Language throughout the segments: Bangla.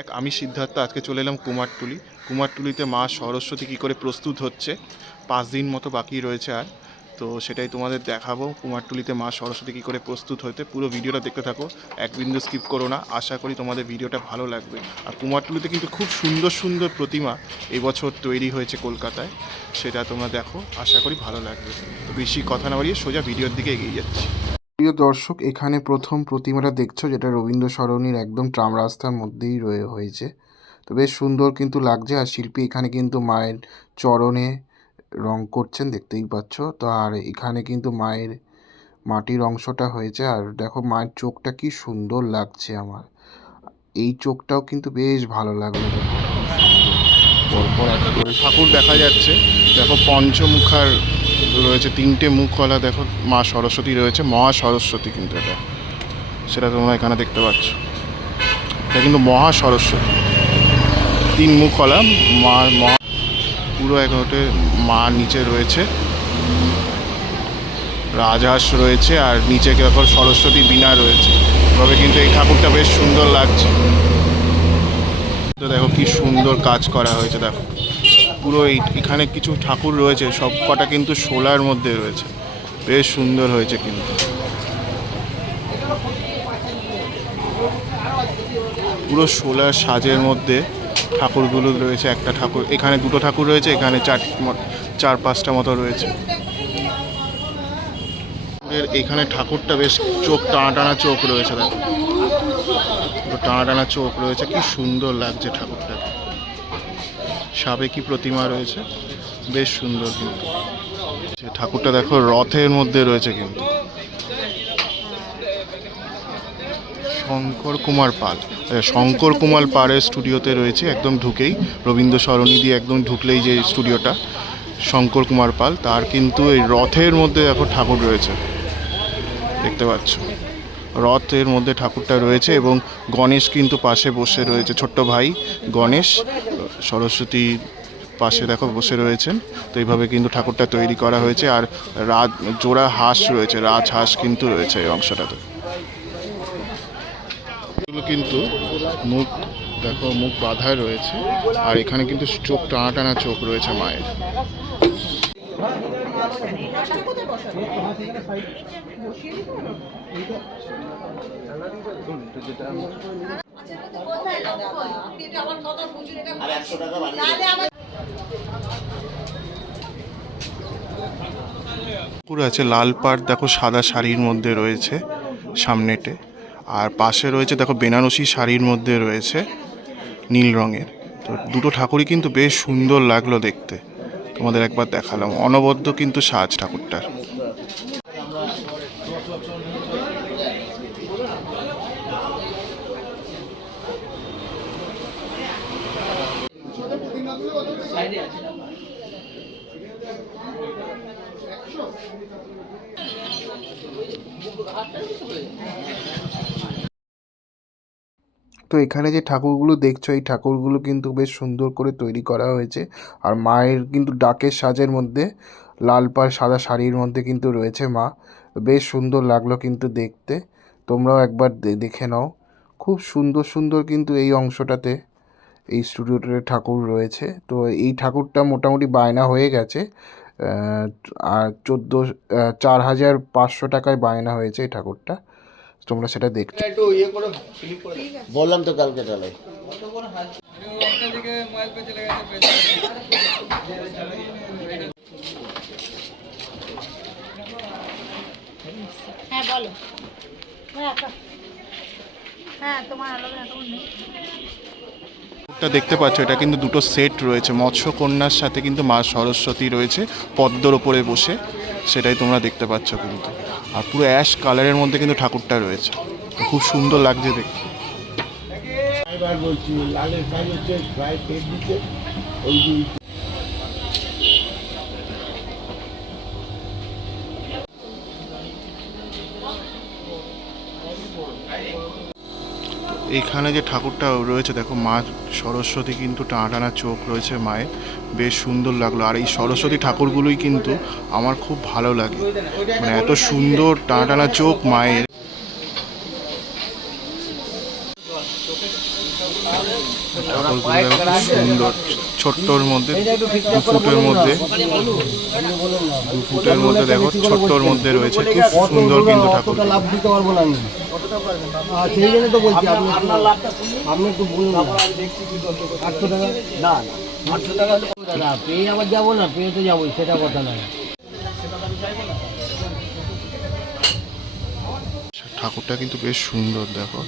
এক আমি সিদ্ধার্থ আজকে চলে এলাম কুমারটুলি। কুমারটুলিতে মা সরস্বতী কি করে প্রস্তুত হচ্ছে, পাঁচ দিন মতো বাকি রয়েছে আর। তো সেটাই তোমাদের দেখাবো। কুমারটুলিতে মা সরস্বতী কী করে প্রস্তুত হতে পুরো ভিডিওটা দেখতে থাকো। এক বিন্দু স্কিপ করো না। আশা করি তোমাদের ভিডিওটা ভালো লাগবে। আর কুমারটুলিতে কিন্তু খুব সুন্দর সুন্দর প্রতিমা এবছর তৈরি হয়েছে কলকাতায়। সেটা তোমরা দেখো। আশা করি ভালো লাগবে। তো বেশি কথা না বাড়িয়ে সোজা ভিডিওর দিকে এগিয়ে যাচ্ছি। প্রিয় দর্শক, এখানে প্রথম প্রতিমাটা দেখছ, যেটা রবীন্দ্র সরণির একদম ট্রাম রাস্তার মধ্যেই রয়ে হয়েছে। তো বেশ সুন্দর কিন্তু লাগছে। আর শিল্পী এখানে কিন্তু মায়ের চরণে রং করছেন, দেখতেই পাচ্ছ। তো আর এখানে কিন্তু মায়ের মাটির অংশটা হয়েছে। আর দেখো মায়ের চোখটা কি সুন্দর লাগছে আমার। এই চোখটাও কিন্তু বেশ ভালো লাগল ঠাকুর দেখা যাচ্ছে। দেখো পঞ্চমুখার রয়েছে তিনটে মুখওয়ালা। দেখো মা সরস্বতী রয়েছে মহা সরস্বতী কিন্তু এটা। সেটা তোমরা এখানে দেখতে পাচ্ছ। এটা কিন্তু মহা সরস্বতী। তিন মুখওয়ালা মা মহা এগারোটে মা নিচে রয়েছে। রাজহাঁস রয়েছে আর নিচে এখন সরস্বতী বীণা রয়েছে। তবে কিন্তু এই ঠাকুরটা বেশ সুন্দর লাগছে। তো দেখো কি সুন্দর কাজ করা হয়েছে, দেখো। পুরো এখানে কিছু ঠাকুর রয়েছে, সব কটা কিন্তু শোলার মধ্যে রয়েছে। বেশ সুন্দর হয়েছে কিন্তু। পুরো শোলার সাজের মধ্যে ঠাকুরগুলো রয়েছে, একটা ঠাকুর, এখানে দুটো ঠাকুর রয়েছে, এখানে চার চার, পাঁচটা মতো রয়েছে। এখানে ঠাকুরটা বেশ চোখ, টানা টানা চোখ রয়েছে, দেখো। টানা টানা চোখ রয়েছে, কি সুন্দর লাগছে ঠাকুরটাকে সাবেকি প্রতিমা রয়েছে, বেশ সুন্দর কিন্তু। ঠাকুরটা দেখো, রথের মধ্যে রয়েছে কিন্তু। শঙ্কর কুমার পাল। শঙ্কর কুমার পালের স্টুডিওতে রয়েছে একদম ঢুকেই। রবীন্দ্র সরণি দিয়ে একদম ঢুকলেই যে স্টুডিওটা, শঙ্কর কুমার পাল। তার কিন্তু এই রথের মধ্যে দেখো ঠাকুর রয়েছে। দেখতে পাচ্ছ? রথের মধ্যে ঠাকুরটা রয়েছে এবং গণেশ কিন্তু পাশে বসে রয়েছে। ছোট্ট ভাই গণেশ সরস্বতী পাশে দেখো বসে রয়েছেন। তো এইভাবে কিন্তু ঠাকুরটা তৈরি করা হয়েছে। আর রাজ, জোড়া হাঁস রয়েছে। রাজ হাঁস কিন্তু রয়েছে এই অংশটাতে। এগুলো কিন্তু মুখ, দেখো, মুখ বাঁধা রয়েছে। আর এখানে কিন্তু চোখ টানা টানা চোখ রয়েছে মায়ের। ঠাকুর আছে, লাল পাড়, দেখো, সাদা শাড়ির মধ্যে রয়েছে সামনেটে। আর পাশে রয়েছে, দেখো, বেনারসি শাড়ির মধ্যে রয়েছে নীল রঙের। তো দুটো ঠাকুরই কিন্তু বেশ সুন্দর লাগল দেখতে। তোমাদের একবার দেখালাম। অনবদ্য কিন্তু সাজ ঠাকুরটার। তো এখানে যে ঠাকুরগুলো দেখছ, এই ঠাকুরগুলো কিন্তু বেশ সুন্দর করে তৈরি করা হয়েছে। আর মায়ের কিন্তু ডাকের সাজের মধ্যে লাল পাড় সাদা শাড়ির মধ্যে কিন্তু রয়েছে মা। বেশ সুন্দর লাগল কিন্তু দেখতে। তোমরাও একবার দেখে নাও। খুব সুন্দর সুন্দর কিন্তু এই অংশটাতে, এই স্টুডিওটাতে ঠাকুর রয়েছে। তো এই ঠাকুরটা মোটামুটি বায়না হয়ে গেছে। আর চোদ্দ চার হাজার পাঁচশো টাকায় বায়না হয়েছে এই ঠাকুরটা। তোমরা সেটা দেখছ একটু ইয়ে করে ক্লিক করে বললাম তো কালকে তাহলে। হ্যাঁ বলো। হ্যাঁ হ্যাঁ তোমার আলাদা অ্যাকাউন্ট নেই টা দেখতে পাচ্ছ এটা কিন্তু দুটো সেট রয়েছে। মৎস্য কন্যার সাথে কিন্তু মা সরস্বতী রয়েছে পদ্মর ওপরে বসে। সেটাই তোমরা দেখতে পাচ্ছ কিন্তু। আর পুরো অ্যাশ কালারের মধ্যে কিন্তু ঠাকুরটা রয়েছে। খুব সুন্দর লাগছে দেখতে। বলছি লালের এখানে যে ঠাকুরটা রয়েছে, দেখো মা সরস্বতী কিন্তু টানা চোখ রয়েছে মায়ের। বেশ সুন্দর লাগল। আর এই সরস্বতী ঠাকুরগুলোই কিন্তু আমার খুব ভালো লাগে। মানে এত সুন্দর টানা চোখ মায়ের। ঠাকুরগুলো খুব সুন্দর। ছোট্টর মধ্যে, দু ফুটের মধ্যে। দু ফুটের মধ্যে দেখো, ছোট্টর মধ্যে রয়েছে। খুব সুন্দর কিন্তু ঠাকুর। ঠাকুরটা কিন্তু বেশ সুন্দর, দেখো।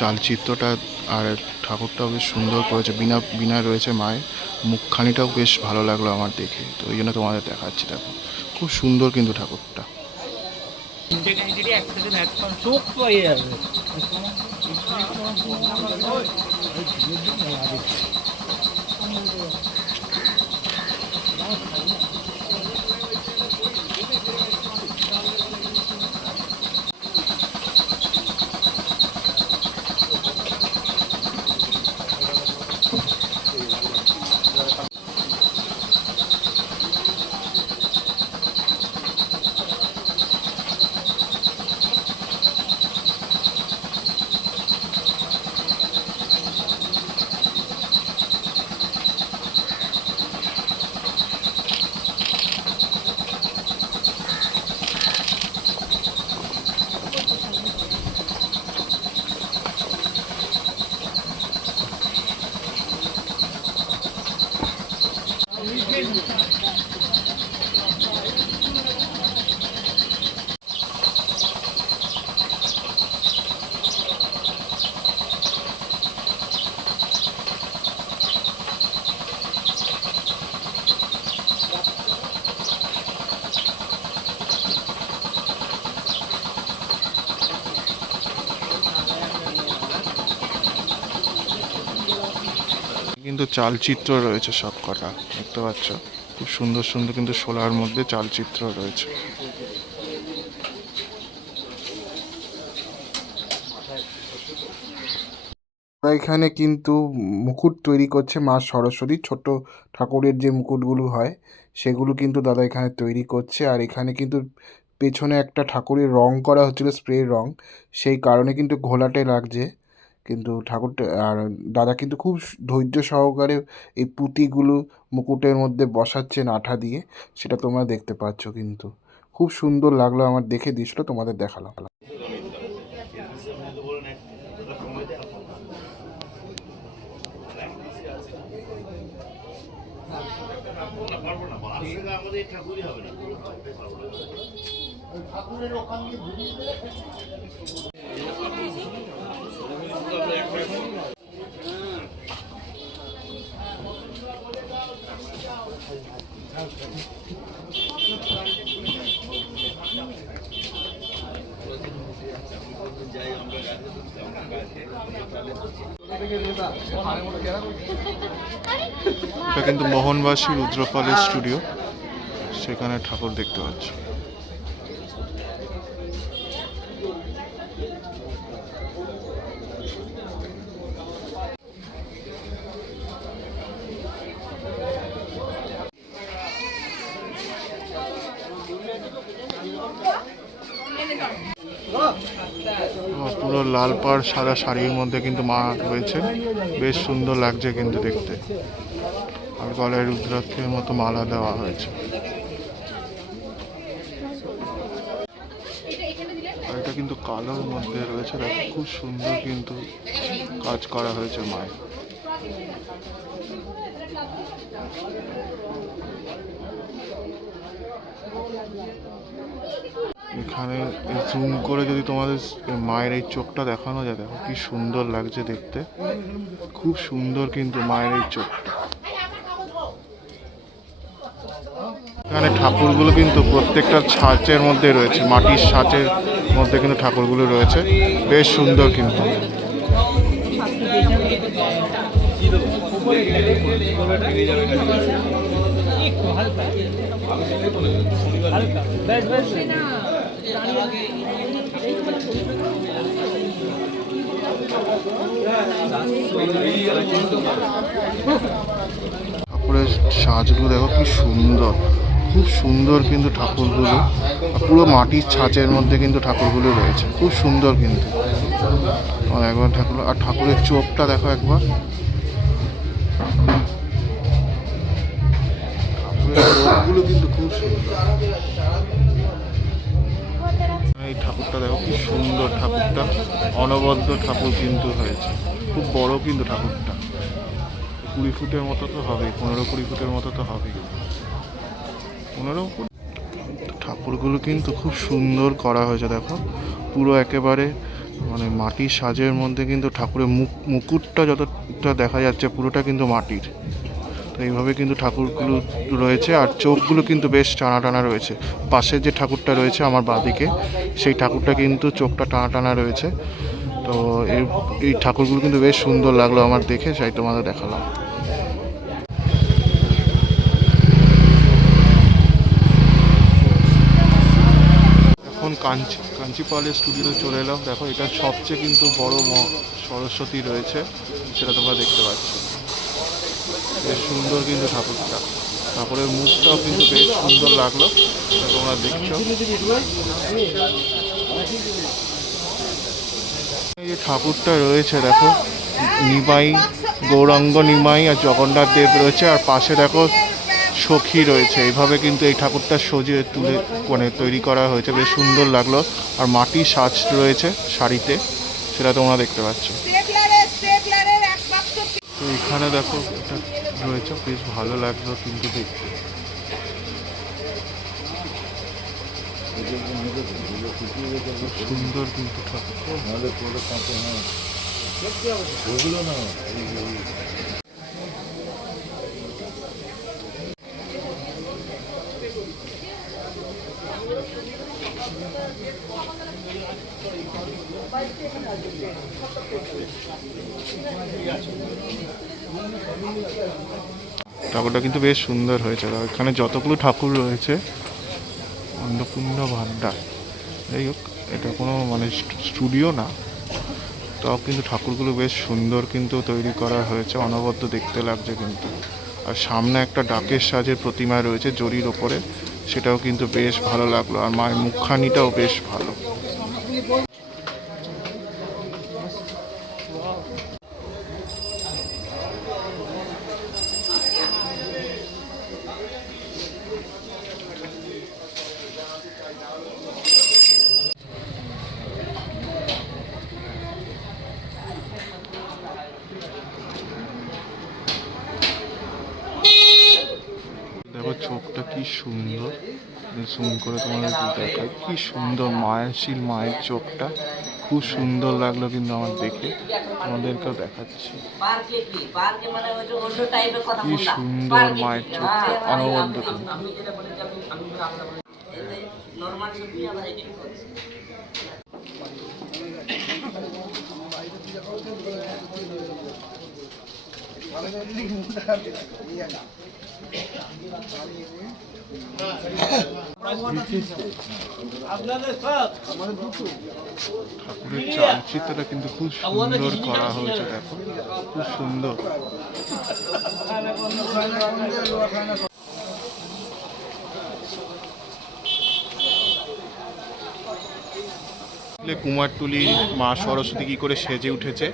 চালচিত্রটা আর ঠাকুরটাও বেশ সুন্দর করেছে। বিনা বিনা রয়েছে মায়ের। মুখখানিটাও বেশ ভালো লাগল আমার দেখে। তো ওই জন্য তোমাদের দেখাচ্ছি দেখো। খুব সুন্দর কিন্তু ঠাকুরটা। কিন্তু চালচিত্র রয়েছে সব কটা দেখতে পাচ্ছ? খুব সুন্দর সুন্দর কিন্তু শোলার মধ্যে চালচিত্র রয়েছে। এখানে কিন্তু মুকুট তৈরি করছে মা সরস্বতী, ছোট ঠাকুরের যে মুকুটগুলো হয়, সেগুলো কিন্তু দাদা এখানে তৈরি করছে। আর এখানে কিন্তু পেছনে একটা ঠাকুরের রং করা হচ্ছিল স্প্রে রং। সেই কারণে কিন্তু ঘোলাটে লাগছে। কিন্তু ঠাকুরটা, আর দাদা কিন্তু খুব ধৈর্য সহকারে এই পুঁতিগুলো মুকুটের মধ্যে বসাচ্ছেন আঠা দিয়ে। সেটা তোমরা দেখতে পাচ্ছ কিন্তু। খুব সুন্দর লাগল আমার দেখে, দৃশ্যটা তোমাদের দেখালাম। এটা কিন্তু মোহনবাসী রুদ্রপালের স্টুডিও সেখানে ঠাকুর দেখতে পাচ্ছি। ও, পুরো লাল পাড় সাদা শাড়ির মধ্যে কিন্তু মা রয়েছে। বেশ সুন্দর লাগছে কিন্তু দেখতে। আর গলায় রুদ্রাক্ষের মতো মালা দেওয়া হয়েছে। এটা কিন্তু কালোর মধ্যে রয়েছে। খুব সুন্দর কিন্তু কাজ করা হয়েছে মায়ের। এখানে জুম করে যদি তোমাদের মায়ের এই চোখটা দেখানো যায়, দেখো কি সুন্দর লাগছে দেখতে। খুব সুন্দর কিন্তু মায়ের এই চোখটা এখানে ঠাকুরগুলো কিন্তু প্রত্যেকটা ছাঁচের মধ্যে রয়েছে, মাটির ছাঁচের মধ্যে কিন্তু ঠাকুরগুলো রয়েছে। বেশ সুন্দর কিন্তু। ঠাকুরের সাজগুলো দেখো কি সুন্দর, খুব সুন্দর কিন্তু ঠাকুরগুলো। পুরো মাটির ছাঁচের মধ্যে কিন্তু ঠাকুরগুলো রয়েছে, খুব সুন্দর কিন্তু। একবার ঠাকুর, আর ঠাকুরের চোখটা দেখো একবার। ঠাকুরের চোখগুলো কিন্তু খুব সুন্দর। এই ঠাকুরটা দেখো, কি সুন্দর ঠাকুরটা। অনবদ্য ঠাকুর কিন্তু হয়েছে। খুব বড় কিন্তু ঠাকুরটা। কুড়ি ফুটের মতো তো হবে, পনেরো কুড়ি ফুটের মতো তো হবেই পনেরো ঠাকুরগুলো কিন্তু খুব সুন্দর করা হয়েছে, দেখো। পুরো একেবারে মানে মাটির সাজের মধ্যে কিন্তু ঠাকুরের মুকুটটা যতটা দেখা যাচ্ছে, পুরোটা কিন্তু মাটির। তো এইভাবে কিন্তু ঠাকুরগুলো রয়েছে আর চোখগুলো কিন্তু বেশ টানা টানা রয়েছে। পাশে যে ঠাকুরটা রয়েছে আমার বাঁদিকে, সেই ঠাকুরটা কিন্তু চোখটা টানা টানা রয়েছে। তো এই এই ঠাকুরগুলো কিন্তু বেশ সুন্দর লাগল আমার দেখে তাই তোমাদের দেখালাম। এখন কাঞ্চি কাঞ্চি পালের স্টুডিওতে চলে এলাম। দেখো, এটা সবচেয়ে কিন্তু বড় সরস্বতী রয়েছে, সেটা তোমরা দেখতে পাচ্ছ। বেশ সুন্দর কিন্তু ঠাকুরটা। ঠাকুরের মুখটাও কিন্তু বেশ সুন্দর লাগল তোমরা দেখছ। এই যে ঠাকুরটা রয়েছে, দেখো, নিমাই, গৌরাঙ্গ নিমাই আর জগন্নাথ দেব রয়েছে, আর পাশে দেখো, সখী রয়েছে। এইভাবে কিন্তু এই ঠাকুরটা সজিয়ে তুলে মানে তৈরি করা হয়েছে, বেশ সুন্দর লাগল। আর মাটির সাজ রয়েছে শাড়িতে, সেটা তোমরা দেখতে পাচ্ছ। এখানে দেখো, এটা রয়েছে বেশ ভালো লাগল কিন্তু দেখতে। সুন্দর কিন্তু ঠাকুর ঠাকুরটা কিন্তু বেশ সুন্দর হয়েছে। এখানে যতগুলো ঠাকুর রয়েছে, অন্নপূর্ণা ভান্ডার যাই হোক, এটা কোনো মানে স্টুডিও না। তাও কিন্তু ঠাকুরগুলো বেশ সুন্দর কিন্তু তৈরি করা হয়েছে। অনবদ্য দেখতে লাগছে কিন্তু। আর সামনে একটা ডাকের সাজের প্রতিমা রয়েছে জরির ওপরে। সেটাও কিন্তু বেশ ভালো লাগল। আর মায়ের মুখখানিটাও বেশ ভালো দেখো চোখটা কি সুন্দর। জুম করে তোমাদের দেখায় কি সুন্দর মায়াশীল মায়ের চোখটা। খুব সুন্দর লাগল কিন্তু আমার দেখে। তোমাদেরকেও দেখাচ্ছি। কি সুন্দর মায়ের? চোখটা, অনবদ্য কিন্তু। ঠাকুরের চালচিত্রটা কিন্তু খুব সুন্দর করা হয়েছে দেখো। খুব সুন্দর। কুমারটুলি মা সরস্বতী কী করে সেজে উঠেছে?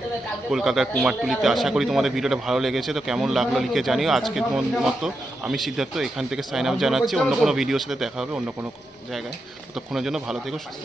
কলকাতার কুমারটুলিতে আশা করি তোমাদের ভিডিওটা ভালো লেগেছে, তো কেমন লাগল লিখে জানিও। আজকে তোমার মতো আমি সিদ্ধার্থ, এখান থেকে সাইন আপ জানাচ্ছি। অন্য কোনো ভিডিওর সাথে দেখা হবে, অন্য কোনো জায়গায়। ততক্ষণের জন্য ভালো থেকো, সুস্থ